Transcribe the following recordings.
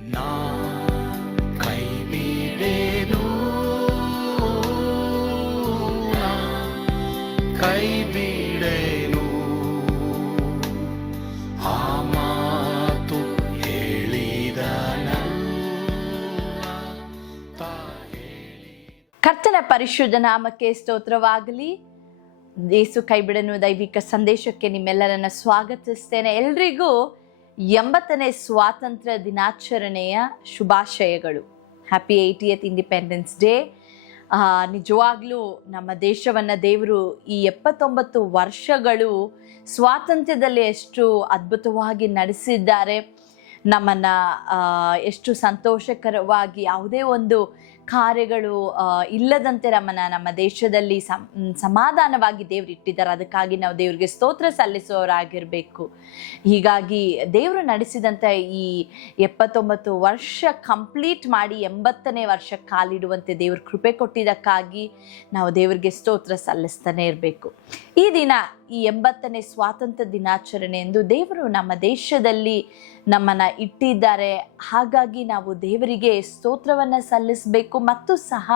ನಾ ಕೈ ಬಿಡೆನು, ನಾ ಕೈ ಬಿಡೆನು, ಆ ಮಾತು ಹೇಳಿದ ಕರ್ತನ ಪರಿಶುದ್ಧ ನಾಮಕ್ಕೆ ಸ್ತೋತ್ರವಾಗಲಿ. ಯೇಸು ಕೈಬಿಡನು ದೈವಿಕ ಸಂದೇಶಕ್ಕೆ ನಿಮ್ಮೆಲ್ಲರನ್ನ ಸ್ವಾಗತಿಸ್ತೇನೆ. ಎಲ್ರಿಗೂ 80ನೇ ಸ್ವಾತಂತ್ರ್ಯ ದಿನಾಚರಣೆಯ ಶುಭಾಶಯಗಳು. Happy 80th independence day. ನಿಜವಾಗ್ಲೂ ನಮ್ಮ ದೇಶವನ್ನು ದೇವರು ಈ 79 ವರ್ಷಗಳು ಸ್ವಾತಂತ್ರ್ಯದಲ್ಲಿ ಎಷ್ಟು ಅದ್ಭುತವಾಗಿ ನಡೆಸಿದ್ದಾರೆ. ನಮ್ಮನ್ನು ಎಷ್ಟು ಸಂತೋಷಕರವಾಗಿ ಯಾವುದೇ ಒಂದು ಕಾರ್ಯಗಳು ಇಲ್ಲದಂತೆ ನಮ್ಮ ದೇಶದಲ್ಲಿ ಸಮಾಧಾನವಾಗಿ ದೇವರು ಇಟ್ಟಿದ್ದಾರೆ. ಅದಕ್ಕಾಗಿ ನಾವು ದೇವರಿಗೆ ಸ್ತೋತ್ರ ಸಲ್ಲಿಸುವವರಾಗಿರಬೇಕು. ಹೀಗಾಗಿ ದೇವರು ನಡೆಸಿದಂಥ ಈ 79 ವರ್ಷ ಕಂಪ್ಲೀಟ್ ಮಾಡಿ 80ನೇ ವರ್ಷ ಕಾಲಿಡುವಂತೆ ದೇವರು ಕೃಪೆ ಕೊಟ್ಟಿದ್ದಕ್ಕಾಗಿ ನಾವು ದೇವರಿಗೆ ಸ್ತೋತ್ರ ಸಲ್ಲಿಸ್ತಾನೆ ಇರಬೇಕು. ಈ ದಿನ ಈ 80ನೇ ಸ್ವಾತಂತ್ರ್ಯ ದಿನಾಚರಣೆ ಎಂದು ದೇವರು ನಮ್ಮ ದೇಶದಲ್ಲಿ ನಮ್ಮನ್ನು ಇಟ್ಟಿದ್ದಾರೆ. ಹಾಗಾಗಿ ನಾವು ದೇವರಿಗೆ ಸ್ತೋತ್ರವನ್ನು ಸಲ್ಲಿಸಬೇಕು. ಮತ್ತು ಸಹ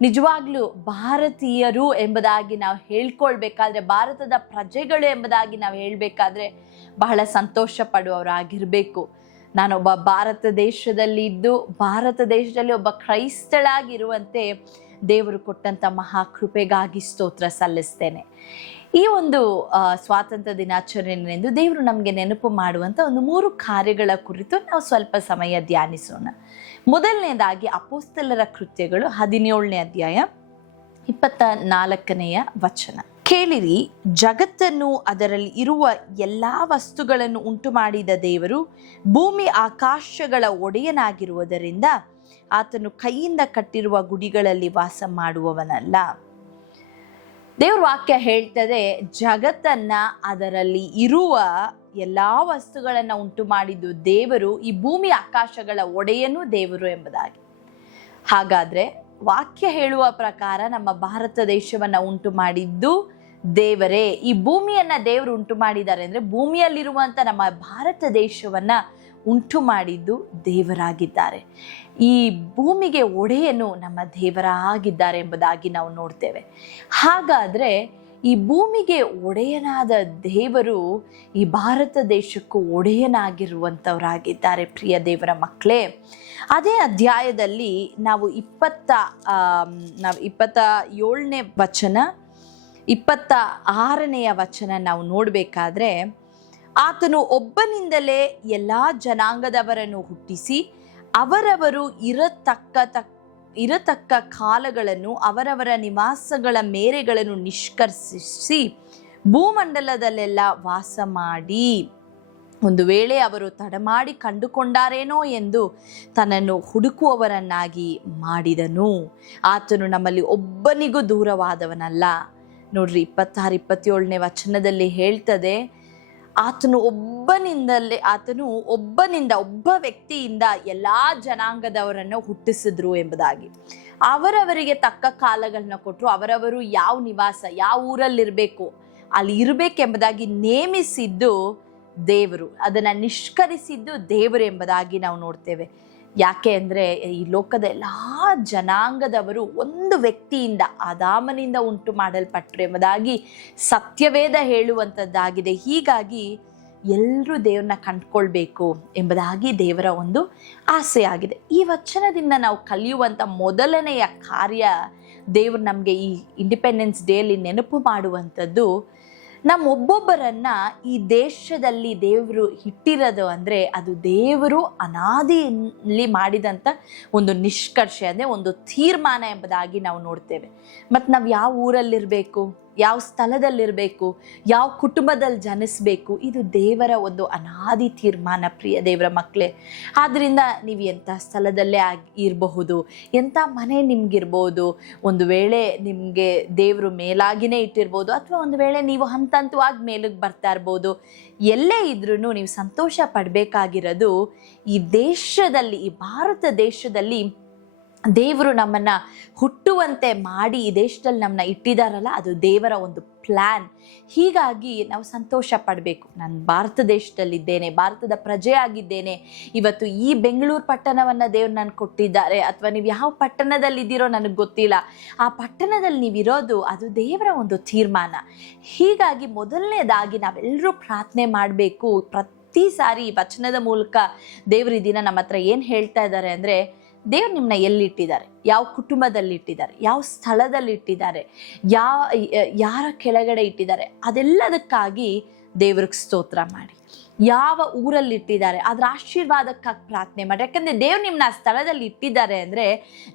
ನಿಜವಾಗ್ಲೂ ಭಾರತೀಯರು ಎಂಬುದಾಗಿ ನಾವು ಹೇಳ್ಕೊಳ್ಬೇಕಾದ್ರೆ, ಭಾರತದ ಪ್ರಜೆಗಳು ಎಂಬುದಾಗಿ ನಾವು ಹೇಳಬೇಕಾದ್ರೆ ಬಹಳ ಸಂತೋಷ ಪಡುವವರಾಗಿರಬೇಕು. ನಾನೊಬ್ಬ ಭಾರತ ದೇಶದಲ್ಲಿ ಇದ್ದು ಭಾರತ ದೇಶದಲ್ಲಿ ಒಬ್ಬ ಕ್ರೈಸ್ತಳಾಗಿರುವಂತೆ ದೇವರು ಕೊಟ್ಟಂಥ ಮಹಾಕೃಪೆಗಾಗಿ ಸ್ತೋತ್ರ ಸಲ್ಲಿಸ್ತೇನೆ. ಈ ಒಂದು ಸ್ವಾತಂತ್ರ್ಯ ದಿನಾಚರಣೆಯೆಂದು ದೇವರು ನಮಗೆ ನೆನಪು ಮಾಡುವಂಥ ಒಂದು 3 ಕಾರ್ಯಗಳ ಕುರಿತು ನಾವು ಸ್ವಲ್ಪ ಸಮಯ ಧ್ಯಾನಿಸೋಣ. ಮೊದಲನೇದಾಗಿ ಅಪೊಸ್ತಲರ ಕೃತ್ಯಗಳು 17ನೇ ಅಧ್ಯಾಯ 24ನೇ ವಚನ. ಕೇಳಿರಿ, ಜಗತ್ತನ್ನು ಅದರಲ್ಲಿ ಇರುವ ಎಲ್ಲ ವಸ್ತುಗಳನ್ನು ಉಂಟು ಮಾಡಿದ ದೇವರು ಭೂಮಿ ಆಕಾಶಗಳ ಒಡೆಯನಾಗಿರುವುದರಿಂದ ಆತನು ಕೈಯಿಂದ ಕಟ್ಟಿರುವ ಗುಡಿಗಳಲ್ಲಿ ವಾಸ ಮಾಡುವವನಲ್ಲ. ದೇವ್ರ ವಾಕ್ಯ ಹೇಳ್ತದೆ, ಜಗತ್ತನ್ನ ಅದರಲ್ಲಿ ಇರುವ ಎಲ್ಲ ವಸ್ತುಗಳನ್ನ ಉಂಟು ಮಾಡಿದ್ದು ದೇವರು, ಈ ಭೂಮಿ ಆಕಾಶಗಳ ಒಡೆಯನೂ ದೇವರು ಎಂಬುದಾಗಿ. ಹಾಗಾದ್ರೆ ವಾಕ್ಯ ಹೇಳುವ ಪ್ರಕಾರ ನಮ್ಮ ಭಾರತ ದೇಶವನ್ನ ಉಂಟು ಮಾಡಿದ್ದು ದೇವರೇ. ಈ ಭೂಮಿಯನ್ನ ದೇವರು ಉಂಟು ಮಾಡಿದ್ದಾರೆ ಅಂದ್ರೆ ಭೂಮಿಯಲ್ಲಿರುವಂತ ನಮ್ಮ ಭಾರತ ದೇಶವನ್ನ ಉಂಟು ಮಾಡಿದ್ದು ದೇವರಾಗಿದ್ದಾರೆ. ಈ ಭೂಮಿಗೆ ಒಡೆಯನು ನಮ್ಮ ದೇವರಾಗಿದ್ದಾರೆ ಎಂಬುದಾಗಿ ನಾವು ನೋಡ್ತೇವೆ. ಹಾಗಾದ್ರೆ ಈ ಭೂಮಿಗೆ ಒಡೆಯನಾದ ದೇವರು ಈ ಭಾರತ ದೇಶಕ್ಕೂ ಒಡೆಯನಾಗಿರುವಂಥವರಾಗಿದ್ದಾರೆ. ಪ್ರಿಯ ದೇವರ ಮಕ್ಕಳೇ, ಅದೇ ಅಧ್ಯಾಯದಲ್ಲಿ ನಾವು 27ನೇ ವಚನ 26ನೇ ವಚನ ನಾವು ನೋಡಬೇಕಾದ್ರೆ, ಆತನು ಒಬ್ಬನಿಂದಲೇ ಎಲ್ಲ ಜನಾಂಗದವರನ್ನು ಹುಟ್ಟಿಸಿ ಅವರವರು ಇರತಕ್ಕ ಕಾಲಗಳನ್ನು ಅವರವರ ನಿವಾಸಗಳ ಮೇರೆಗಳನ್ನು ನಿಷ್ಕರ್ಷಿಸಿ ಭೂಮಂಡಲದಲ್ಲೆಲ್ಲ ವಾಸ ಮಾಡಿ, ಒಂದು ವೇಳೆ ಅವರು ತಡಮಾಡಿ ಕಂಡುಕೊಂಡಾರೇನೋ ಎಂದು ತನ್ನನ್ನು ಹುಡುಕುವವರನ್ನಾಗಿ ಮಾಡಿದನು. ಆತನು ನಮ್ಮಲ್ಲಿ ಒಬ್ಬನಿಗೂ ದೂರವಾದವನಲ್ಲ. ನೋಡ್ರಿ, 26-27ನೇ ವಚನದಲ್ಲಿ ಹೇಳ್ತದೆ, ಆತನು ಒಬ್ಬ ವ್ಯಕ್ತಿಯಿಂದ ಎಲ್ಲಾ ಜನಾಂಗದವರನ್ನು ಹುಟ್ಟಿಸಿದ್ರು ಎಂಬುದಾಗಿ. ಅವರವರಿಗೆ ತಕ್ಕ ಕಾಲಗಳನ್ನ ಕೊಟ್ಟರು. ಅವರವರು ಯಾವ ನಿವಾಸ, ಯಾವ ಊರಲ್ಲಿರಬೇಕು ಅಲ್ಲಿ ಇರಬೇಕೆಂಬುದಾಗಿ ನೇಮಿಸಿದ್ದು ದೇವರು, ಅದನ್ನ ನಿಷ್ಕರಿಸಿದ್ದು ದೇವರು ಎಂಬುದಾಗಿ ನಾವು ನೋಡ್ತೇವೆ. ಯಾಕೆ ಅಂದರೆ ಈ ಲೋಕದ ಎಲ್ಲ ಜನಾಂಗದವರು ಒಂದು ವ್ಯಕ್ತಿಯಿಂದ, ಆದಾಮನಿಂದ ಉಂಟು ಮಾಡಲ್ಪಟ್ಟರು ಎಂಬುದಾಗಿ ಸತ್ಯವೇದ ಹೇಳುವಂಥದ್ದಾಗಿದೆ. ಹೀಗಾಗಿ ಎಲ್ಲರೂ ದೇವ್ರನ್ನ ಕಂಡುಕೊಳ್ಬೇಕು ಎಂಬುದಾಗಿ ದೇವರ ಒಂದು ಆಸೆಯಾಗಿದೆ. ಈ ವಚನದಿಂದ ನಾವು ಕಲಿಯುವಂಥ ಮೊದಲನೆಯ ಕಾರ್ಯ, ದೇವರು ನಮಗೆ ಈ ಇಂಡಿಪೆಂಡೆನ್ಸ್ ಡೇಯಲ್ಲಿ ನೆನಪು ಮಾಡುವಂಥದ್ದು, ನಮ್ಮೊಬ್ಬೊಬ್ಬರನ್ನ ಈ ದೇಶದಲ್ಲಿ ದೇವರು ಇಟ್ಟಿರೋದು ಅಂದರೆ ಅದು ದೇವರು ಅನಾದಿಯಲ್ಲಿ ಮಾಡಿದಂಥ ಒಂದು ನಿಷ್ಕರ್ಷೆ, ಅಂದರೆ ಒಂದು ತೀರ್ಮಾನ ಎಂಬುದಾಗಿ ನಾವು ನೋಡ್ತೇವೆ. ಮತ್ತು ನಾವು ಯಾವ ಊರಲ್ಲಿರಬೇಕು, ಯಾವ ಸ್ಥಳದಲ್ಲಿರಬೇಕು, ಯಾವ ಕುಟುಂಬದಲ್ಲಿ ಜನಿಸಬೇಕು, ಇದು ದೇವರ ಒಂದು ಅನಾದಿ ತೀರ್ಮಾನ. ಪ್ರಿಯ ದೇವರ ಮಕ್ಕಳೇ, ಆದ್ದರಿಂದ ನೀವು ಎಂಥ ಸ್ಥಳದಲ್ಲೇ ಇರಬಹುದು, ಎಂಥ ಮನೆ ನಿಮ್ಗಿರ್ಬೋದು, ಒಂದು ವೇಳೆ ನಿಮಗೆ ದೇವರು ಮೇಲಾಗಿನೇ ಇಟ್ಟಿರ್ಬೋದು, ಅಥವಾ ಒಂದು ವೇಳೆ ನೀವು ಹಂತವಾಗಿ ಮೇಲಕ್ಕೆ ಬರ್ತಾ ಇರ್ಬೋದು. ಎಲ್ಲೇ ಇದ್ರೂ ನೀವು ಸಂತೋಷ ಪಡಬೇಕಾಗಿರೋದು, ಈ ದೇಶದಲ್ಲಿ, ಈ ಭಾರತ ದೇಶದಲ್ಲಿ ದೇವರು ನಮ್ಮನ್ನ ಹುಟ್ಟುವಂತೆ ಮಾಡಿ ಈ ದೇಶದಲ್ಲಿ ನಮ್ಮನ್ನ ಇಟ್ಟಿದಾರಲ್ಲ, ಅದು ದೇವರ ಒಂದು ಪ್ಲ್ಯಾನ್. ಹೀಗಾಗಿ ನಾವು ಸಂತೋಷ ಪಡಬೇಕು. ನಾನು ಭಾರತ ದೇಶದಲ್ಲಿದ್ದೇನೆ, ಭಾರತದ ಪ್ರಜೆ ಆಗಿದ್ದೇನೆ. ಇವತ್ತು ಈ ಬೆಂಗಳೂರು ಪಟ್ಟಣವನ್ನು ದೇವ್ರು ನನಗೆ ಕೊಟ್ಟಿದ್ದಾರೆ, ಅಥವಾ ನೀವು ಯಾವ ಪಟ್ಟಣದಲ್ಲಿದ್ದೀರೋ ನನಗೆ ಗೊತ್ತಿಲ್ಲ, ಆ ಪಟ್ಟಣದಲ್ಲಿ ನೀವಿರೋದು ಅದು ದೇವರ ಒಂದು ತೀರ್ಮಾನ. ಹೀಗಾಗಿ ಮೊದಲನೇದಾಗಿ ನಾವೆಲ್ಲರೂ ಪ್ರಾರ್ಥನೆ ಮಾಡಬೇಕು. ಪ್ರತಿ ಸಾರಿ ವಚನದ ಮೂಲಕ ದೇವ್ರ ಈ ದಿನ ನಮ್ಮ ಹತ್ರ ಏನು ಹೇಳ್ತಾ ಇದ್ದಾರೆ ಅಂದರೆ, ದೇವ್ರು ನಿಮ್ಮನ್ನ ಎಲ್ಲಿಟ್ಟಿದ್ದಾರೆ, ಯಾವ ಕುಟುಂಬದಲ್ಲಿ ಇಟ್ಟಿದ್ದಾರೆ, ಯಾವ ಸ್ಥಳದಲ್ಲಿ ಇಟ್ಟಿದ್ದಾರೆ, ಯಾರ ಕೆಳಗಡೆ ಇಟ್ಟಿದ್ದಾರೆ, ಅದೆಲ್ಲದಕ್ಕಾಗಿ ದೇವ್ರಿಗೆ ಸ್ತೋತ್ರ ಮಾಡಿ. ಯಾವ ಊರಲ್ಲಿ ಇಟ್ಟಿದ್ದಾರೆ ಅದರ ಆಶೀರ್ವಾದಕ್ಕಾಗಿ ಪ್ರಾರ್ಥನೆ ಮಾಡಿ. ಯಾಕಂದರೆ ದೇವ್ರು ನಿಮ್ಮನ್ನ ಆ ಸ್ಥಳದಲ್ಲಿ ಇಟ್ಟಿದ್ದಾರೆ ಅಂದರೆ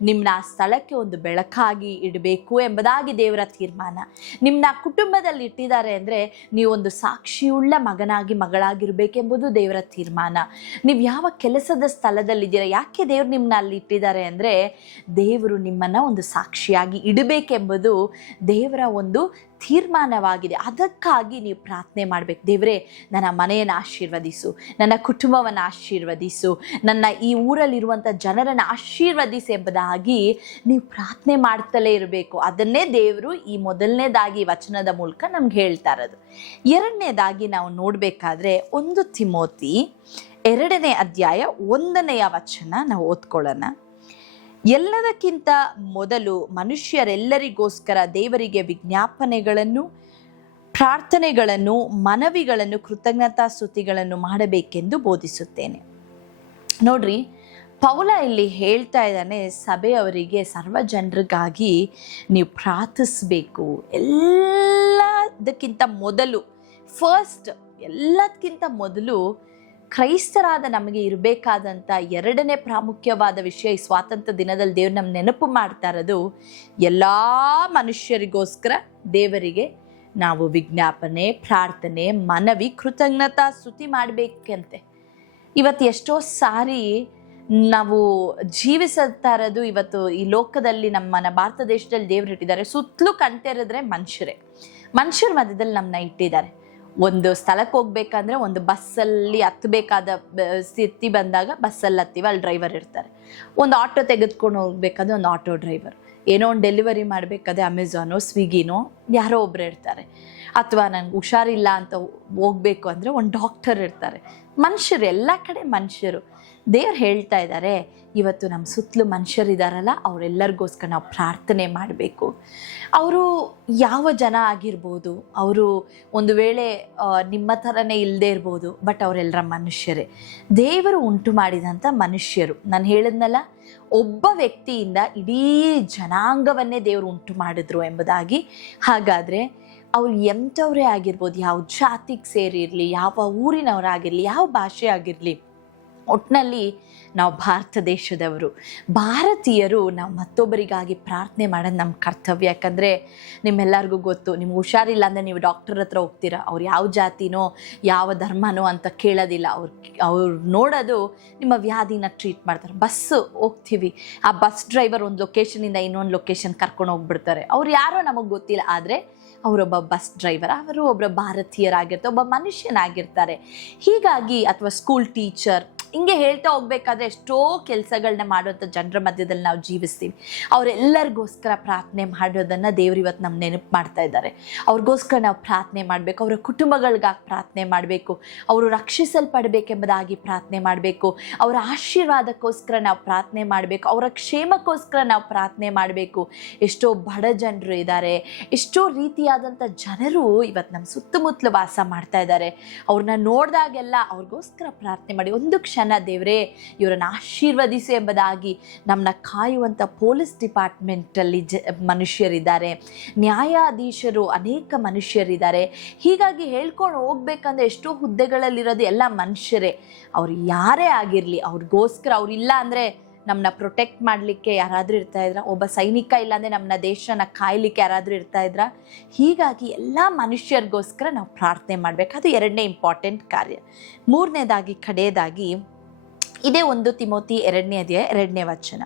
ನಿಮ್ಮನ್ನ ಆ ಸ್ಥಳಕ್ಕೆ ಒಂದು ಬೆಳಕಾಗಿ ಇಡಬೇಕು ಎಂಬುದಾಗಿ ದೇವರ ತೀರ್ಮಾನ. ನಿಮ್ಮನ್ನ ಆ ಕುಟುಂಬದಲ್ಲಿ ಇಟ್ಟಿದ್ದಾರೆ ಅಂದರೆ ನೀವೊಂದು ಸಾಕ್ಷಿಯುಳ್ಳ ಮಗನಾಗಿ ಮಗಳಾಗಿರಬೇಕೆಂಬುದು ದೇವರ ತೀರ್ಮಾನ. ನೀವು ಯಾವ ಕೆಲಸದ ಸ್ಥಳದಲ್ಲಿದ್ದೀರಾ, ಯಾಕೆ ದೇವ್ರು ನಿಮ್ಮನ್ನ ಅಲ್ಲಿ ಇಟ್ಟಿದ್ದಾರೆ ಅಂದರೆ ದೇವರು ನಿಮ್ಮನ್ನು ಒಂದು ಸಾಕ್ಷಿಯಾಗಿ ಇಡಬೇಕೆಂಬುದು ದೇವರ ಒಂದು ತೀರ್ಮಾನವಾಗಿದೆ. ಅದಕ್ಕಾಗಿ ನೀವು ಪ್ರಾರ್ಥನೆ ಮಾಡಬೇಕು. ದೇವರೇ, ನನ್ನ ಮನೆಯನ್ನು ಆಶೀರ್ವದಿಸು, ನನ್ನ ಕುಟುಂಬವನ್ನು ಆಶೀರ್ವದಿಸು, ನನ್ನ ಈ ಊರಲ್ಲಿರುವಂಥ ಜನರನ್ನು ಆಶೀರ್ವದಿಸು ಎಂಬುದಾಗಿ ನೀವು ಪ್ರಾರ್ಥನೆ ಮಾಡ್ತಲೇ ಇರಬೇಕು. ಅದನ್ನೇ ದೇವರು ಈ ಮೊದಲನೇದಾಗಿ ವಚನದ ಮೂಲಕ ನಮ್ಗೆ ಹೇಳ್ತಾ ಇರೋದು. ಎರಡನೇದಾಗಿ ನಾವು ನೋಡಬೇಕಾದ್ರೆ 1 ತಿಮೋತಿ 2ನೇ ಅಧ್ಯಾಯ 1ನೇ ವಚನ ನಾವು ಓದ್ಕೊಳ್ಳೋಣ. ಎಲ್ಲದಕ್ಕಿಂತ ಮೊದಲು ಮನುಷ್ಯರೆಲ್ಲರಿಗೋಸ್ಕರ ದೇವರಿಗೆ ವಿಜ್ಞಾಪನೆಗಳನ್ನು, ಪ್ರಾರ್ಥನೆಗಳನ್ನು, ಮನವಿಗಳನ್ನು, ಕೃತಜ್ಞತಾ ಸ್ತುತಿಗಳನ್ನು ಮಾಡಬೇಕೆಂದು ಬೋಧಿಸುತ್ತೇನೆ. ನೋಡ್ರಿ, ಪೌಲ ಇಲ್ಲಿ ಹೇಳ್ತಾ ಇದ್ದಾನೆ, ಸಭೆಯವರಿಗೆ, ಸರ್ವ ಜನರಿಗಾಗಿ ನೀವು ಪ್ರಾರ್ಥಿಸಬೇಕು. ಎಲ್ಲದಕ್ಕಿಂತ ಮೊದಲು, ಎಲ್ಲದಕ್ಕಿಂತ ಮೊದಲು ಕ್ರೈಸ್ತರಾದ ನಮಗೆ ಇರಬೇಕಾದಂಥ 2ನೇ ಪ್ರಾಮುಖ್ಯವಾದ ವಿಷಯ, ಈ ಸ್ವಾತಂತ್ರ್ಯ ದಿನದಲ್ಲಿ ದೇವ್ರು ನಮ್ಮ ನೆನಪು ಮಾಡ್ತಾ ಇರೋದು, ಎಲ್ಲ ಮನುಷ್ಯರಿಗೋಸ್ಕರ ದೇವರಿಗೆ ನಾವು ವಿಜ್ಞಾಪನೆ, ಪ್ರಾರ್ಥನೆ, ಮನವಿ, ಕೃತಜ್ಞತಾ ಸ್ತುತಿ ಮಾಡಬೇಕಂತೆ. ಇವತ್ತು ಎಷ್ಟೋ ಸಾರಿ ನಾವು ಜೀವಿಸ್ತಾ ಇರೋದು, ಇವತ್ತು ಈ ಲೋಕದಲ್ಲಿ ನಮ್ಮನ್ನ ಭಾರತ ದೇಶದಲ್ಲಿ ದೇವ್ರು ಇಟ್ಟಿದ್ದಾರೆ, ಸುತ್ತಲೂ ಕಾಣ್ತಿರಿದ್ರೆ ಮನುಷ್ಯರ ಮಧ್ಯದಲ್ಲಿ ನಮ್ಮನ್ನ ಇಟ್ಟಿದ್ದಾರೆ. ಒಂದು ಸ್ಥಳಕ್ಕೆ ಹೋಗ್ಬೇಕಂದ್ರೆ ಒಂದು ಬಸ್ಸಲ್ಲಿ ಹತ್ತಬೇಕಾದ ಸ್ಥಿತಿ ಬಂದಾಗ ಬಸ್ಸಲ್ಲಿ ಹತ್ತೀವಿ, ಅಲ್ಲಿ ಡ್ರೈವರ್ ಇರ್ತಾರೆ. ಒಂದು ಆಟೋ ತೆಗೆದುಕೊಂಡು ಹೋಗ್ಬೇಕಾದ್ರೆ ಒಂದು ಆಟೋ ಡ್ರೈವರ್, ಏನೋ ಒಂದು ಡೆಲಿವರಿ ಮಾಡಬೇಕಾದ್ರೆ ಅಮೆಝಾನೋ ಸ್ವಿಗ್ಗಿನೋ ಯಾರೋ ಒಬ್ಬರು ಇರ್ತಾರೆ. ಅಥವಾ ನನಗೆ ಹುಷಾರಿಲ್ಲ ಅಂತ ಹೋಗ್ಬೇಕು ಅಂದರೆ ಒಂದು ಡಾಕ್ಟರ್ ಇರ್ತಾರೆ. ಮನುಷ್ಯರು, ಎಲ್ಲ ಕಡೆ ಮನುಷ್ಯರು. ದೇವ್ರು ಹೇಳ್ತಾ ಇದ್ದಾರೆ, ಇವತ್ತು ನಮ್ಮ ಸುತ್ತಲೂ ಮನುಷ್ಯರಿದ್ದಾರಲ್ಲ, ಅವರೆಲ್ಲರಿಗೋಸ್ಕರ ನಾವು ಪ್ರಾರ್ಥನೆ ಮಾಡಬೇಕು. ಅವರು ಯಾವ ಜನ ಆಗಿರ್ಬೋದು, ಅವರು ಒಂದು ವೇಳೆ ನಿಮ್ಮ ಥರನೇ ಇಲ್ಲದೆ ಇರ್ಬೋದು, ಬಟ್ ಅವರೆಲ್ಲರ ಮನುಷ್ಯರೇ, ದೇವರು ಉಂಟು ಮಾಡಿದಂಥ ಮನುಷ್ಯರು. ನಾನು ಹೇಳಿದ್ನಲ್ಲ, ಒಬ್ಬ ವ್ಯಕ್ತಿಯಿಂದ ಇಡೀ ಜನಾಂಗವನ್ನೇ ದೇವರು ಉಂಟು ಮಾಡಿದ್ರು ಎಂಬುದಾಗಿ. ಹಾಗಾದರೆ ಅವ್ರು ಎಂಥವರೇ ಆಗಿರ್ಬೋದು, ಯಾವ ಜಾತಿಗೆ ಸೇರಿರಲಿ, ಯಾವ ಊರಿನವರಾಗಿರಲಿ, ಯಾವ ಭಾಷೆ ಆಗಿರಲಿ, ಒಟ್ಟಿನಲ್ಲಿ ನಾವು ಭಾರತ ದೇಶದವರು, ಭಾರತೀಯರು. ನಾವು ಮತ್ತೊಬ್ಬರಿಗಾಗಿ ಪ್ರಾರ್ಥನೆ ಮಾಡೋದು ನಮ್ಮ ಕರ್ತವ್ಯ. ಯಾಕಂದರೆ ನಿಮ್ಮೆಲ್ಲರಿಗೂ ಗೊತ್ತು, ನಿಮ್ಗೆ ಹುಷಾರಿಲ್ಲ ಅಂದರೆ ನೀವು ಡಾಕ್ಟರ್ ಹತ್ರ ಹೋಗ್ತೀರಾ, ಅವ್ರು ಯಾವ ಜಾತಿನೋ ಯಾವ ಧರ್ಮನೋ ಅಂತ ಕೇಳೋದಿಲ್ಲ. ಅವ್ರು ನೋಡೋದು ನಿಮ್ಮ ವ್ಯಾಧಿನ ಟ್ರೀಟ್ ಮಾಡ್ತಾರೆ. ಬಸ್ಸು ಹೋಗ್ತೀವಿ, ಆ ಬಸ್ ಡ್ರೈವರ್ ಒಂದು ಲೊಕೇಶನಿಂದ ಇನ್ನೊಂದು ಲೊಕೇಶನ್ ಕರ್ಕೊಂಡು ಹೋಗ್ಬಿಡ್ತಾರೆ. ಅವ್ರು ಯಾರೋ ನಮಗೆ ಗೊತ್ತಿಲ್ಲ, ಆದರೆ ಅವರೊಬ್ಬ ಬಸ್ ಡ್ರೈವರ್, ಅವರು ಒಬ್ಬ ಭಾರತೀಯರಾಗಿರ್ತಾರೆ, ಒಬ್ಬ ಮನುಷ್ಯನಾಗಿರ್ತಾರೆ. ಹೀಗಾಗಿ, ಅಥವಾ ಸ್ಕೂಲ್ ಟೀಚರ್, ಹಿಂಗೆ ಹೇಳ್ತಾ ಹೋಗ್ಬೇಕಾದ್ರೆ ಎಷ್ಟೋ ಕೆಲಸಗಳನ್ನ ಮಾಡುವಂಥ ಜನರ ಮಧ್ಯದಲ್ಲಿ ನಾವು ಜೀವಿಸ್ತೀವಿ. ಅವರೆಲ್ಲರಿಗೋಸ್ಕರ ಪ್ರಾರ್ಥನೆ ಮಾಡೋದನ್ನು ದೇವ್ರು ಇವತ್ತು ನಮ್ಮ ನೆನಪು ಮಾಡ್ತಾ ಇದ್ದಾರೆ. ಅವ್ರಿಗೋಸ್ಕರ ನಾವು ಪ್ರಾರ್ಥನೆ ಮಾಡಬೇಕು, ಅವರ ಕುಟುಂಬಗಳಿಗಾಗಿ ಪ್ರಾರ್ಥನೆ ಮಾಡಬೇಕು, ಅವರು ರಕ್ಷಿಸಲ್ಪಡಬೇಕೆಂಬುದಾಗಿ ಪ್ರಾರ್ಥನೆ ಮಾಡಬೇಕು, ಅವರ ಆಶೀರ್ವಾದಕ್ಕೋಸ್ಕರ ನಾವು ಪ್ರಾರ್ಥನೆ ಮಾಡಬೇಕು, ಅವರ ಕ್ಷೇಮಕ್ಕೋಸ್ಕರ ನಾವು ಪ್ರಾರ್ಥನೆ ಮಾಡಬೇಕು. ಎಷ್ಟೋ ಬಡ ಜನರು ಇದ್ದಾರೆ, ಎಷ್ಟೋ ರೀತಿಯಾದಂಥ ಜನರು ಇವತ್ತು ನಮ್ಮ ಸುತ್ತಮುತ್ತಲು ವಾಸ ಮಾಡ್ತಾ ಇದ್ದಾರೆ. ಅವ್ರನ್ನ ನೋಡಿದಾಗೆಲ್ಲ ಅವ್ರಿಗೋಸ್ಕರ ಪ್ರಾರ್ಥನೆ ಮಾಡಿ. ಒಂದು ಕ್ಷಣ ದೇವರೇ ಇವರನ್ನು ಆಶೀರ್ವದಿಸಿ ಎಂಬುದಾಗಿ ನಮ್ಮನ್ನ ಕಾಯುವಂಥ ಪೊಲೀಸ್ ಡಿಪಾರ್ಟ್ಮೆಂಟಲ್ಲಿ ಮನುಷ್ಯರಿದ್ದಾರೆ, ನ್ಯಾಯಾಧೀಶರು, ಅನೇಕ ಮನುಷ್ಯರಿದ್ದಾರೆ. ಹೀಗಾಗಿ ಹೇಳ್ಕೊಂಡು ಹೋಗ್ಬೇಕಂದ್ರೆ ಎಷ್ಟೋ ಹುದ್ದೆಗಳಲ್ಲಿರೋದು ಎಲ್ಲ ಮನುಷ್ಯರೇ. ಅವ್ರು ಯಾರೇ ಆಗಿರಲಿ, ಅವ್ರಿಗೋಸ್ಕರ, ಅವ್ರಿಲ್ಲ ಅಂದರೆ ನಮ್ಮನ್ನ ಪ್ರೊಟೆಕ್ಟ್ ಮಾಡಲಿಕ್ಕೆ ಯಾರಾದರೂ ಇರ್ತಾ ಇದ್ರ, ಒಬ್ಬ ಸೈನಿಕ ಇಲ್ಲಾಂದರೆ ನಮ್ಮನ್ನ ದೇಶನ ಕಾಯಲಿಕ್ಕೆ ಯಾರಾದರೂ ಇರ್ತಾ ಇದ್ರ. ಹೀಗಾಗಿ ಎಲ್ಲ ಮನುಷ್ಯರಿಗೋಸ್ಕರ ನಾವು ಪ್ರಾರ್ಥನೆ ಮಾಡಬೇಕು. ಅದು 2ನೇ ಇಂಪಾರ್ಟೆಂಟ್ ಕಾರ್ಯ. 3ನೇದಾಗಿ, ಕಡೆಯದಾಗಿ, ಇದೇ 1 ತಿಮೋತಿ 2ನೇ ಅಧ್ಯಾಯ 2ನೇ ವಚನ.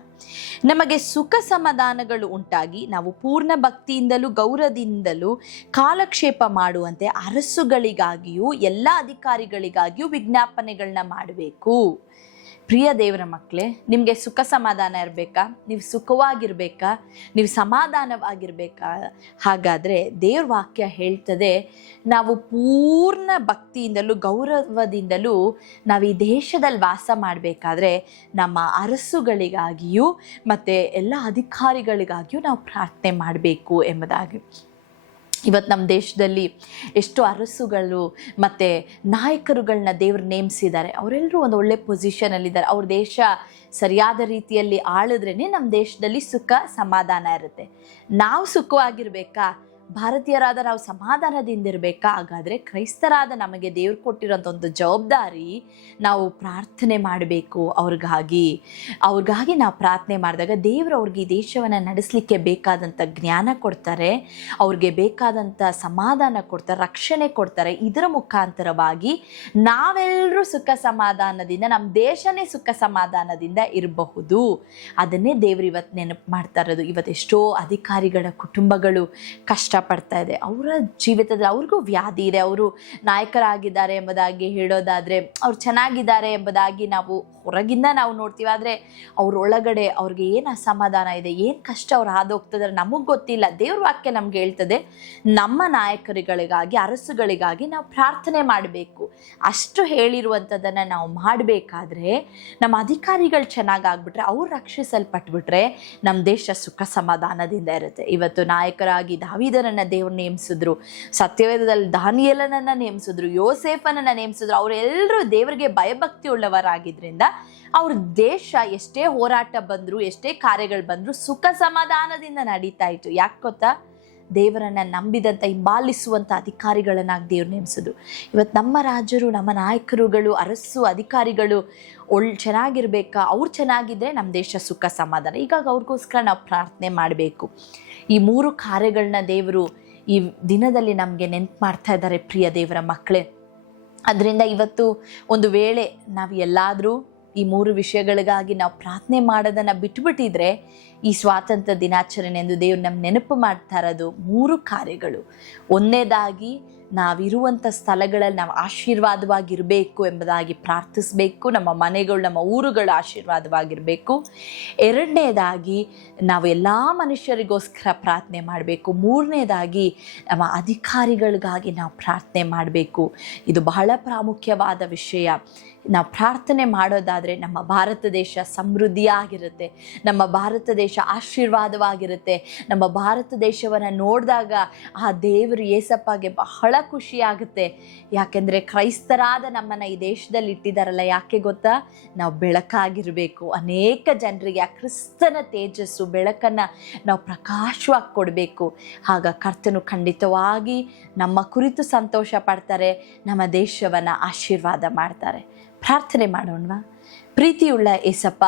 ನಮಗೆ ಸುಖ ಸಮಾಧಾನಗಳು ಉಂಟಾಗಿ ನಾವು ಪೂರ್ಣ ಭಕ್ತಿಯಿಂದಲೂ ಗೌರವದಿಂದಲೂ ಕಾಲಕ್ಷೇಪ ಮಾಡುವಂತೆ ಅರಸುಗಳಿಗಾಗಿಯೂ ಎಲ್ಲ ಅಧಿಕಾರಿಗಳಿಗಾಗಿಯೂ ವಿಜ್ಞಾಪನೆಗಳನ್ನ ಮಾಡಬೇಕು. ಪ್ರಿಯ ದೇವರ ಮಕ್ಕಳೇ, ನಿಮಗೆ ಸುಖ ಸಮಾಧಾನ ಇರಬೇಕಾ? ನೀವು ಸುಖವಾಗಿರ್ಬೇಕಾ? ನೀವು ಸಮಾಧಾನವಾಗಿರ್ಬೇಕಾ? ಹಾಗಾದರೆ ದೇವ್ರ ವಾಕ್ಯ ಹೇಳ್ತದೆ, ನಾವು ಪೂರ್ಣ ಭಕ್ತಿಯಿಂದಲೂ ಗೌರವದಿಂದಲೂ ನಾವು ಈ ದೇಶದಲ್ಲಿ ವಾಸ ಮಾಡಬೇಕಾದ್ರೆ ನಮ್ಮ ಅರಸುಗಳಿಗಾಗಿಯೂ ಮತ್ತು ಎಲ್ಲ ಅಧಿಕಾರಿಗಳಿಗಾಗಿಯೂ ನಾವು ಪ್ರಾರ್ಥನೆ ಮಾಡಬೇಕು ಎಂಬುದಾಗಿ. ಇವತ್ತು ನಮ್ಮ ದೇಶದಲ್ಲಿ ಎಷ್ಟು ಅರಸುಗಳು ಮತ್ತು ನಾಯಕರುಗಳನ್ನ ದೇವರು ನೇಮಿಸಿದ್ದಾರೆ. ಅವರೆಲ್ಲರೂ ಒಂದು ಒಳ್ಳೆ ಪೊಸಿಷನಲ್ಲಿದ್ದಾರೆ. ಅವ್ರ ದೇಶ ಸರಿಯಾದ ರೀತಿಯಲ್ಲಿ ಆಳಿದ್ರೇ ನಮ್ಮ ದೇಶದಲ್ಲಿ ಸುಖ ಸಮಾಧಾನ ಇರುತ್ತೆ. ನಾವು ಸುಖವಾಗಿರ್ಬೇಕಾ? ಭಾರತೀಯರಾದ ನಾವು ಸಮಾಧಾನದಿಂದಿರಬೇಕಾ? ಹಾಗಾದರೆ ಕ್ರೈಸ್ತರಾದ ನಮಗೆ ದೇವ್ರು ಕೊಟ್ಟಿರೋಂಥ ಒಂದು ಜವಾಬ್ದಾರಿ, ನಾವು ಪ್ರಾರ್ಥನೆ ಮಾಡಬೇಕು ಅವ್ರಿಗಾಗಿ ನಾವು ಪ್ರಾರ್ಥನೆ ಮಾಡಿದಾಗ ದೇವರು ಅವ್ರಿಗೆ ಈ ದೇಶವನ್ನು ನಡೆಸಲಿಕ್ಕೆ ಬೇಕಾದಂಥ ಜ್ಞಾನ ಕೊಡ್ತಾರೆ, ಅವ್ರಿಗೆ ಬೇಕಾದಂಥ ಸಮಾಧಾನ ಕೊಡ್ತಾರೆ, ರಕ್ಷಣೆ ಕೊಡ್ತಾರೆ. ಇದರ ಮುಖಾಂತರವಾಗಿ ನಾವೆಲ್ಲರೂ ಸುಖ ಸಮಾಧಾನದಿಂದ, ನಮ್ಮ ದೇಶನೇ ಸುಖ ಸಮಾಧಾನದಿಂದ ಇರಬಹುದು. ಅದನ್ನೇ ದೇವರು ಇವತ್ತು ನೆನಪು ಮಾಡ್ತಾ ಇರೋದು. ಇವತ್ತು ಎಷ್ಟೋ ಅಧಿಕಾರಿಗಳ ಕುಟುಂಬಗಳು ಕಷ್ಟಪಡ್ತಾ ಇದೆ. ಅವರ ಜೀವಿತದಲ್ಲಿ ಅವ್ರಿಗೂ ವ್ಯಾಧಿ ಇದೆ. ಅವರು ನಾಯಕರಾಗಿದ್ದಾರೆ ಎಂಬುದಾಗಿ ಹೇಳೋದಾದರೆ, ಅವ್ರು ಚೆನ್ನಾಗಿದ್ದಾರೆ ಎಂಬುದಾಗಿ ನಾವು ಹೊರಗಿಂದ ನಾವು ನೋಡ್ತೀವಿ. ಆದರೆ ಅವ್ರೊಳಗಡೆ ಅವ್ರಿಗೆ ಏನು ಅಸಮಾಧಾನ ಇದೆ, ಏನು ಕಷ್ಟ ಅವ್ರು ಹಾದೋಗ್ತಿದ್ದಾರೆ ನಮಗೆ ಗೊತ್ತಿಲ್ಲ. ದೇವ್ರ ವಾಕ್ಯ ನಮ್ಗೆ ಹೇಳ್ತದೆ, ನಮ್ಮ ನಾಯಕರುಗಳಿಗಾಗಿ, ಅರಸುಗಳಿಗಾಗಿ ನಾವು ಪ್ರಾರ್ಥನೆ ಮಾಡಬೇಕು. ಅಷ್ಟು ಹೇಳಿರುವಂಥದ್ದನ್ನು ನಾವು ಮಾಡಬೇಕಾದ್ರೆ, ನಮ್ಮ ಅಧಿಕಾರಿಗಳು ಚೆನ್ನಾಗಾಗ್ಬಿಟ್ರೆ, ಅವ್ರು ರಕ್ಷಿಸಲ್ಪಟ್ಬಿಟ್ರೆ ನಮ್ಮ ದೇಶ ಸುಖ ಸಮಾಧಾನದಿಂದ ಇರುತ್ತೆ. ಇವತ್ತು ನಾಯಕರಾಗಿ ದಾವೀದನನ್ನು ದೇವ್ರು ನೇಮಿಸಿದ್ರು, ಸತ್ಯವೇದದಲ್ಲಿ ದಾನಿಯೇಲನನ್ನು ನೇಮಿಸಿದ್ರು, ಯೋಸೇಫನನ್ನು ನೇಮಿಸಿದ್ರು. ಅವರೆಲ್ಲರೂ ದೇವರಿಗೆ ಭಯಭಕ್ತಿ ಉಳ್ಳವರಾಗಿದ್ದರಿಂದ ಅವ್ರ ದೇಶ ಎಷ್ಟೇ ಹೋರಾಟ ಬಂದರೂ, ಎಷ್ಟೇ ಕಾರ್ಯಗಳು ಬಂದರೂ ಸುಖ ಸಮಾಧಾನದಿಂದ ನಡೀತಾ ಇತ್ತು. ಯಾಕೆ ಗೊತ್ತಾ? ದೇವರನ್ನು ನಂಬಿದಂಥ, ಹಿಂಬಾಲಿಸುವಂಥ ಅಧಿಕಾರಿಗಳನ್ನಾಗಿ ದೇವ್ರು ನೇಮಿಸಿದ್ರು. ಇವತ್ತು ನಮ್ಮ ರಾಜರು, ನಮ್ಮ ನಾಯಕರುಗಳು, ಅರಸು ಅಧಿಕಾರಿಗಳು ಚೆನ್ನಾಗಿರ್ಬೇಕಾ? ಅವ್ರು ಚೆನ್ನಾಗಿದ್ದರೆ ನಮ್ಮ ದೇಶ ಸುಖ ಸಮಾಧಾನ. ಹೀಗಾಗಿ ಅವ್ರಿಗೋಸ್ಕರ ನಾವು ಪ್ರಾರ್ಥನೆ ಮಾಡಬೇಕು. ಈ 3 ಕಾರ್ಯಗಳನ್ನ ದೇವರು ಈ ದಿನದಲ್ಲಿ ನಮಗೆ ನೆನಪು ಮಾಡ್ತಾ ಇದ್ದಾರೆ ಪ್ರಿಯ ದೇವರ ಮಕ್ಕಳೇ. ಅದರಿಂದ ಇವತ್ತು ಒಂದು ವೇಳೆ ನಾವು ಎಲ್ಲಾದರೂ ಈ 3 ವಿಷಯಗಳಿಗಾಗಿ ನಾವು ಪ್ರಾರ್ಥನೆ ಮಾಡೋದನ್ನು ಬಿಟ್ಟುಬಿಟ್ಟಿದ್ರೆ, ಈ ಸ್ವಾತಂತ್ರ್ಯ ದಿನಾಚರಣೆ ಎಂದು ದೇವ್ರು ನಮ್ಮ ನೆನಪು ಮಾಡ್ತಾ ಇರೋದು 3 ಕಾರ್ಯಗಳು. ಒಂದನೇದಾಗಿ, ನಾವಿರುವಂಥ ಸ್ಥಳಗಳಲ್ಲಿ ನಾವು ಆಶೀರ್ವಾದವಾಗಿರಬೇಕು ಎಂಬುದಾಗಿ ಪ್ರಾರ್ಥಿಸಬೇಕು. ನಮ್ಮ ಮನೆಗಳು, ನಮ್ಮ ಊರುಗಳು ಆಶೀರ್ವಾದವಾಗಿರಬೇಕು. ಎರಡನೇದಾಗಿ, ನಾವು ಎಲ್ಲ ಮನುಷ್ಯರಿಗೋಸ್ಕರ ಪ್ರಾರ್ಥನೆ ಮಾಡಬೇಕು. ಮೂರನೇದಾಗಿ, ನಮ್ಮ ಅಧಿಕಾರಿಗಳಿಗಾಗಿ ನಾವು ಪ್ರಾರ್ಥನೆ ಮಾಡಬೇಕು. ಇದು ಬಹಳ ಪ್ರಾಮುಖ್ಯವಾದ ವಿಷಯ. ನಾವು ಪ್ರಾರ್ಥನೆ ಮಾಡೋದಾದರೆ ನಮ್ಮ ಭಾರತ ದೇಶ ಸಮೃದ್ಧಿಯಾಗಿರುತ್ತೆ, ನಮ್ಮ ಭಾರತ ದೇಶ ಆಶೀರ್ವಾದವಾಗಿರುತ್ತೆ. ನಮ್ಮ ಭಾರತ ದೇಶವನ್ನು ನೋಡಿದಾಗ ಆ ದೇವರು ಏಸಪ್ಪಗೆ ಬಹಳ ಖುಷಿಯಾಗುತ್ತೆ. ಯಾಕೆಂದರೆ ಕ್ರೈಸ್ತರಾದ ನಮ್ಮನ್ನು ಈ ದೇಶದಲ್ಲಿ ಇಟ್ಟಿದ್ದಾರಲ್ಲ, ಯಾಕೆ ಗೊತ್ತಾ? ನಾವು ಬೆಳಕಾಗಿರಬೇಕು. ಅನೇಕ ಜನರಿಗೆ ಆ ಕ್ರಿಸ್ತನ ತೇಜಸ್ಸು, ಬೆಳಕನ್ನು ನಾವು ಪ್ರಕಾಶವಾಗಿ ಕೊಡಬೇಕು. ಆಗ ಕರ್ತನು ಖಂಡಿತವಾಗಿ ನಮ್ಮ ಕುರಿತು ಸಂತೋಷ ಪಡ್ತಾರೆ, ನಮ್ಮ ದೇಶವನ್ನು ಆಶೀರ್ವಾದ ಮಾಡ್ತಾರೆ. ಪ್ರಾರ್ಥನೆ ಮಾಡೋಣವಾ? ಪ್ರೀತಿಯುಳ್ಳ ಏಸಪ್ಪ,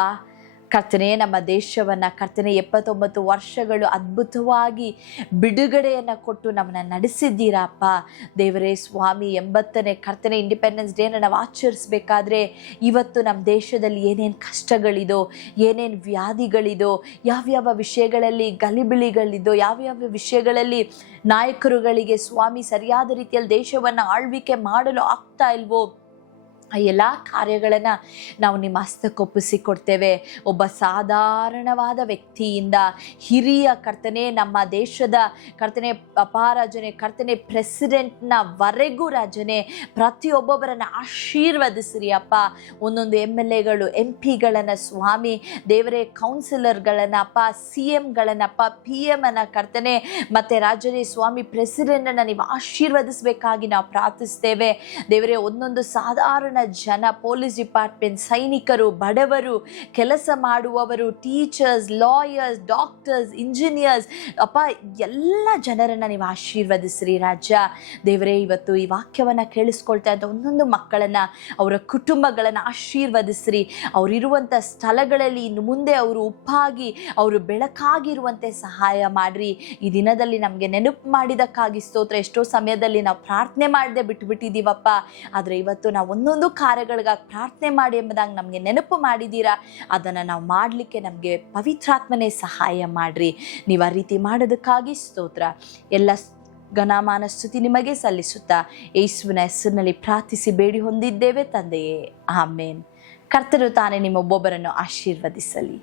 ಕರ್ತನೆ, ನಮ್ಮ ದೇಶವನ್ನು ಕರ್ತನೆ 79 ವರ್ಷಗಳು ಅದ್ಭುತವಾಗಿ ಬಿಡುಗಡೆಯನ್ನು ಕೊಟ್ಟು ನಮ್ಮನ್ನು ನಡೆಸಿದ್ದೀರಪ್ಪ ದೇವರೇ ಸ್ವಾಮಿ. 80ನೇ ಕರ್ತನೆ ಇಂಡಿಪೆಂಡೆನ್ಸ್ ಡೇನ ನಾವು ಆಚರಿಸ್ಬೇಕಾದ್ರೆ ಇವತ್ತು ನಮ್ಮ ದೇಶದಲ್ಲಿ ಏನೇನು ಕಷ್ಟಗಳಿದೋ, ಏನೇನು ವ್ಯಾಧಿಗಳಿದೋ, ಯಾವ್ಯಾವ ವಿಷಯಗಳಲ್ಲಿ ಗಲಿಬಿಲಿಗಳಿದೋ, ಯಾವ್ಯಾವ ವಿಷಯಗಳಲ್ಲಿ ನಾಯಕರುಗಳಿಗೆ ಸ್ವಾಮಿ ಸರಿಯಾದ ರೀತಿಯಲ್ಲಿ ದೇಶವನ್ನು ಆಳ್ವಿಕೆ ಮಾಡಲು ಆಗ್ತಾ ಇಲ್ವೋ, ಆ ಎಲ್ಲ ಕಾರ್ಯಗಳನ್ನು ನಾವು ನಿಮ್ಮ ಹಸ್ತಕ್ಕೊಪ್ಪಿಸಿಕೊಡ್ತೇವೆ. ಒಬ್ಬ ಸಾಧಾರಣವಾದ ವ್ಯಕ್ತಿಯಿಂದ ಹಿರಿಯ ಕರ್ತನೆ, ನಮ್ಮ ದೇಶದ ಕರ್ತನೆ ಅಪಾರಾಜನೆ, ಕರ್ತನೆ ಪ್ರೆಸಿಡೆಂಟ್ನವರೆಗೂ ರಾಜನೆ, ಪ್ರತಿಯೊಬ್ಬೊಬ್ಬರನ್ನು ಆಶೀರ್ವದಿಸಿರಿ ಅಪ್ಪ. ಒಂದೊಂದು MLAಗಳು, MP ಗಳನ್ನು ಸ್ವಾಮಿ ದೇವರೇ, ಕೌನ್ಸಿಲರ್ಗಳನ್ನು ಅಪ್ಪ, CMಗಳನ್ನಪ್ಪ, PM ಕರ್ತನೆ, ಮತ್ತು ರಾಜನೇ ಸ್ವಾಮಿ ಪ್ರೆಸಿಡೆಂಟನ್ನು ನೀವು ಆಶೀರ್ವದಿಸಬೇಕಾಗಿ ನಾವು ಪ್ರಾರ್ಥಿಸ್ತೇವೆ ದೇವರೇ. ಒಂದೊಂದು ಸಾಧಾರಣ ಜನ, ಪೊಲೀಸ್ ಡಿಪಾರ್ಟ್ಮೆಂಟ್, ಸೈನಿಕರು, ಬಡವರು, ಕೆಲಸ ಮಾಡುವವರು, ಟೀಚರ್ಸ್, ಲಾಯರ್ಸ್, ಡಾಕ್ಟರ್ಸ್, ಇಂಜಿನಿಯರ್ಸ್ ಅಪ್ಪ, ಎಲ್ಲ ಜನರನ್ನು ನೀವು ಆಶೀರ್ವದಿಸ್ರಿ ರಾಜ ದೇವರೇ. ಇವತ್ತು ಈ ವಾಕ್ಯವನ್ನು ಕೇಳಿಸ್ಕೊಳ್ತಾ ಇದ್ದ ಒಂದೊಂದು ಮಕ್ಕಳನ್ನು, ಅವರ ಕುಟುಂಬಗಳನ್ನು ಆಶೀರ್ವದಿಸ್ರಿ. ಅವರಿರುವಂಥ ಸ್ಥಳಗಳಲ್ಲಿ ಇನ್ನು ಮುಂದೆ ಅವರು ಉಪ್ಪಾಗಿ, ಅವರು ಬೆಳಕಾಗಿರುವಂತೆ ಸಹಾಯ ಮಾಡಿರಿ. ಈ ದಿನದಲ್ಲಿ ನಮಗೆ ನೆನಪು ಮಾಡಿದ್ದಕ್ಕಾಗಿ ಸ್ತೋತ್ರ. ಎಷ್ಟೋ ಸಮಯದಲ್ಲಿ ನಾವು ಪ್ರಾರ್ಥನೆ ಮಾಡದೆ ಬಿಟ್ಟುಬಿಟ್ಟಿದ್ದೀವಪ್ಪ, ಆದರೆ ಇವತ್ತು ನಾವು ಒಂದೊಂದು ಕಾರ್ಯಗಳಿಗಾಗಿ ಪ್ರಾರ್ಥನೆ ಮಾಡಿ ಎಂಬುದಾಗಿ ನಮಗೆ ನೆನಪು ಮಾಡಿದ್ದೀರಾ. ಅದನ್ನು ನಾವು ಮಾಡಲಿಕ್ಕೆ ನಮಗೆ ಪವಿತ್ರಾತ್ಮನೇ ಸಹಾಯ ಮಾಡಿರಿ. ನೀವು ಆ ರೀತಿ ಮಾಡೋದಕ್ಕಾಗಿ ಸ್ತೋತ್ರ. ಎಲ್ಲ ಘನಮಾನ ಸ್ತುತಿ ನಿಮಗೆ ಸಲ್ಲಿಸುತ್ತಾ ಯೇಸುವಿನ ಹೆಸರಿನಲ್ಲಿ ಪ್ರಾರ್ಥಿಸಿ ಬೇಡಿ ಹೊಂದಿದ್ದೇವೆ ತಂದೆಯೇ, ಆಮೇನ್. ಕರ್ತನು ತಾನೇ ನಿಮ್ಮೊಬ್ಬೊಬ್ಬರನ್ನು ಆಶೀರ್ವದಿಸಲಿ.